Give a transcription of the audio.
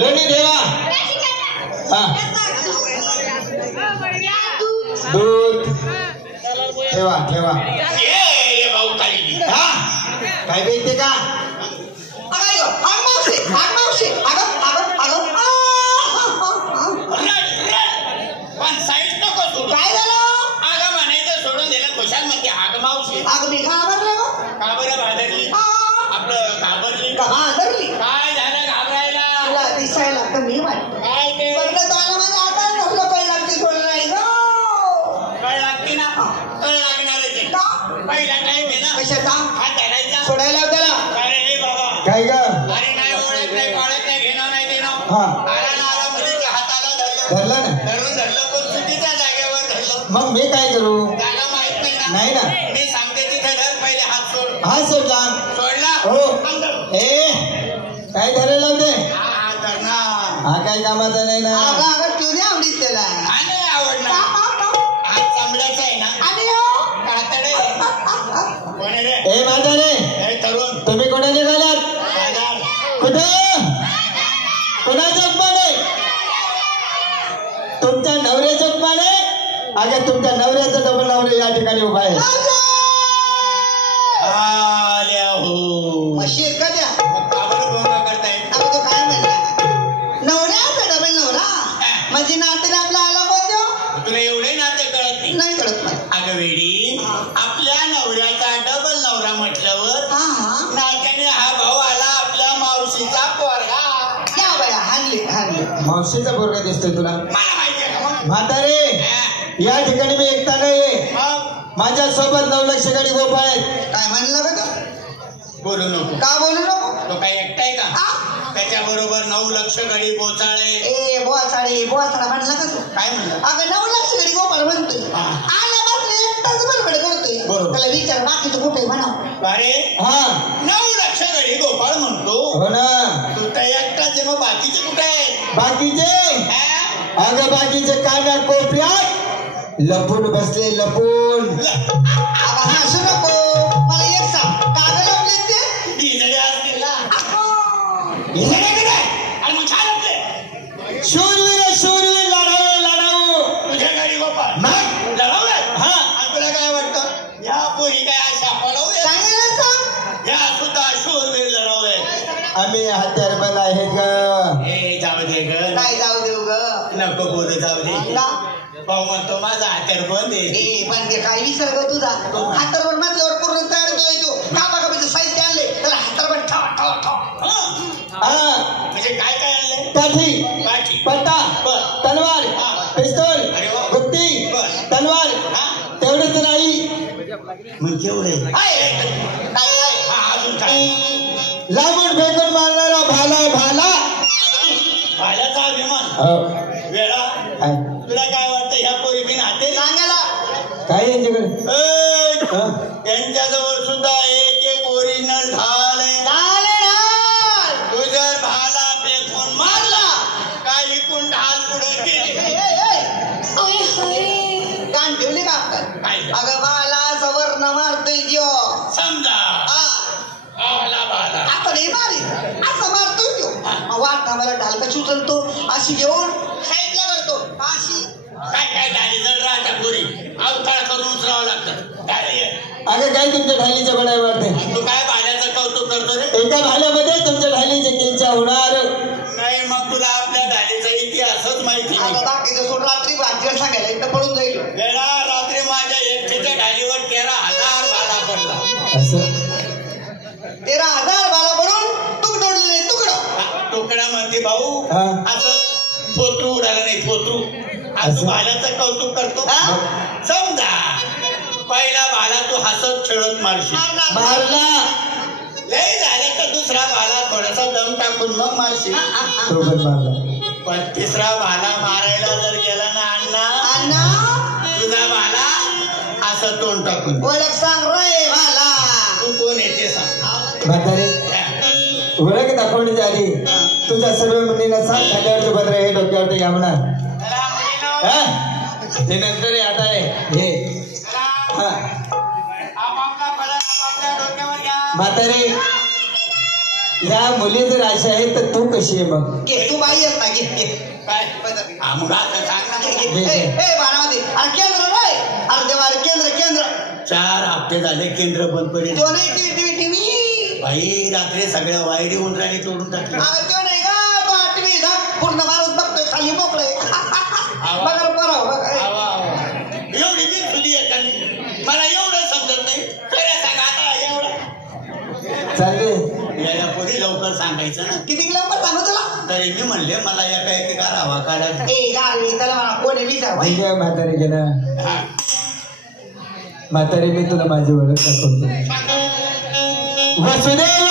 लोणी ठेवा. हा दूध ठेवा ठेवा. हा काय भेटते का? पण साईड नको सोडू. काय झालं? आग म्हणायचं सोडून दिलं खुशाल म्हणते आग मावशी. अगं मी घाबरले गं. का बरं भादरली? आपलं घाबरली घाबरली. काय झालं घाबरायला? तुला दिसायला कमी वाटतं. काय ते म्हटलं तुला माझं आता नसलं कळ लागते सोडलं नाही गं. कळ लागते ना? कळ लागणारच आहे. पहिला टाइम आहे ना. कशाचा? हात धरायचा. सोडायला त्याला. अरे हे बाबा. काय ग? अरे नाही ओळख नाही पाळत नाही घेणं नाही देणं. हा आला ना आला म्हणजे ते हाताला धरलं. धरलं ना? धरलं पण चुकीच्या जागेवर धरलं. मग मी काय करू? जागा माहित नाही ना. नाही ना. मी सांगते तिथे धर पहिले हात सोड. हा सोडला. सोडला हो. अंदर. ए काय धरायला होते? हा धरणार. हा काय कामाचा नाही ना. अगं अगं तू नाही आवडीत त्याला. हा नाही आवडणार. हात चांबड्याचा आहे ना. आणि हो. कातडे. कोण आहे रे? ए म्हातारे हे तरुण. तुम्ही कुठे निघालात? बाजार. कुठं? कुणाचं पाने? तुमच्या नवऱ्याचं पाने? अगं तुमच्या नवऱ्याचा डबल नवरे या ठिकाणी उभा आहे. आल्या हो. म्हशी आहेत का त्या? का बरं गोंगा करताय? अगं तू काय म्हणला? नवऱ्याचा डबल नवरा म्हणजे नात्याने आपला आला कोणत्या? तुला एवढे नाते कळत नाही. नाही कळत नाही. अगं वेडी आपल्या नवऱ्याचा डबल नवरा म्हटल्यावर हा हा नात्याने हा भाऊ आला आपल्या मावशीचा पोरगा. या बाया हानले हानले. मावशीचा पोरगा दिसतोय तुला? मला माहिती आहे का मग? म्हातारे या ठिकाणी मी एकटा नाहीये. मग माझ्या सोबत 9 लक्ष गाडी गोप आहेत. काय म्हणलं बघ? बोलू नको. का बोलू नको? तो काय एकटाय का? आ? त्याच्याबरोबर 9 लक्ष गडी बोचाळे. ए बोचाडे बोचाडा म्हणला का तू? काय म्हणलं? अगं 9 लाख गडी गोपाळ म्हणतोय. हा. आला मात्र एकटाच बडबड करतोय. बरोबर. त्याला विचार बाकीचं कुठे म्हणा. अरे हा 9 लक्ष गडी गोपाळ म्हणतो. हो ना. तू तर एकटाच आहे, मग बाकीचे कुठे आहे? बाकीचे हा? अगं बाकीचे कान्या कोपऱ्यात लपून बसले लपून. अगं हसू नको. मला एक सांग कागद लावले ते? इजडे असतील ना. अगं. इजडे कुठे? अरे मग काय होते? शूरवीर शूरवीर लढाऊ लढाऊ. तुझ्या गडी गोपाळ मग लढवलं. हा आणि तुला काय वाटतं या पोरी काय अशा पळवल्या? सांगितलं सांग. या सुद्धा शूरवीर लढवले. आम्ही हत्यारबंद आहे ग. हे जाऊ दे ग. काय जाऊ देऊ ग. नको बोलू जाऊ दे. का? भाऊ म्हणतो माझा हात्यार बंद आहे. ए पण ते काय विसर्ग तुझा. हातावर म्हटल्यावर पूर्ण तयार द्यायचो. कामाकामीचं साहित्य आणले त्याला हातावर ठेवा ठेवा ठेवा. हा म्हणजे काय काय आणलंय? काठी काठी. पट्टा बर. तलवार हा. पिस्तूल अरे वा. गुप्ती बर. तलवार हा? तेवढंच नाही मग केवढे? अजून काय? लांबून फेकून मारणारा भाला भाला. भाल्याचा अभिमान. हो. वेळा काय तुला काय वाटतं ह्या पोरी बिन हाते? सांगायला काय यांच्याकडे? हा? यांच्याजवळ सुद्धा एक ओरिजिनल ढाल आहे. तू जर भाला फेकून मारला काय इकून ढाल पुढे गेले. कान ठेवले का? काय अगं बाला सवर्ण मारतोय जीव. समजा भाला भाला आपण हे मारी असं मारतोय तो. वाट मला ढाल कशी उचलतो अशी घेऊन साईडला करतो अशी. काय काय डाली जड राहत्या पोरी अवताळ करून उचलावं लागतं. डाली अगं काय तुमच्या ढालीच्या बनाय वाटते? तू काय भाल्याचं कौतुक करतो रे? एका भाल्यामध्ये तुमच्या ढालीचे किंचा होणार नाही. मग तुला आपल्या डालीचा इतिहासच माहिती आता नाही. बाकीचं सोड रात्री भाजीला सांगायला एकटं पळून जाईल. वेळा रात्री माझ्या एकटीच्या ढालीवर 13,000 भाला पडला. असं 13,000 बाला पडून तुकडोडले तुकडं. तुकडा म्हणते भाऊ हा. असं फोतरू उडाला नाही फोतरू. आज तू असं? भाल्याचं कौतुक करतो. हा? समजा पहिला भाला तू हसत खेळत मारशील. मारला लय झालं तर दुसरा भाला थोडासा दम टाकून मग मारशील. तो पण मारला. पण तिसरा भाला मारायला जर गेला ना अण्णा अण्णा तुझा भाला असं तोंड टाकून. ओळख सांग रे भाला. तू कोण येते सांग. म्हातारे ओळख दाखवण्याची आधी तुझ्या सर्व मुलींना सांग खांद्यावरचे भद्र हे डोक्यावरती घ्या म्हणा. ते नंतर आता आहे हे. हा म्हातारे या मुली जर अशा आहेत तर तू कशी आहे मग? घे तू बाई येत ना घे घे काय हा मग आता सांग ना. बारामती अरे केंद्र नाही अरे देवा अरे केंद्र 4 हप्ते झाले केंद्र बंद पडेल. तो नाही टीव्ही बाई रात्री सगळ्या वायरी उंदराने तोडून टाकली. तो नाही का तो टीव्ही ना पूर्ण माणूस बघतोय खाली मोकळे बघा बरं एवढी बिल तुझी एखादी मला एवढं समजत नाही. खरं सांग आता एवढं चालले याला पुढे लवकर सांगायचं ना. किती लवकर सांगू तुला तरी मी म्हणले मला एका करावा काढा. ए गाडी त्याला म्हणा कोणी विचार ठीक आहे म्हातारे घे ना. हा म्हातारे मी तुला माझी ओळख दाखवतो. वसुदेव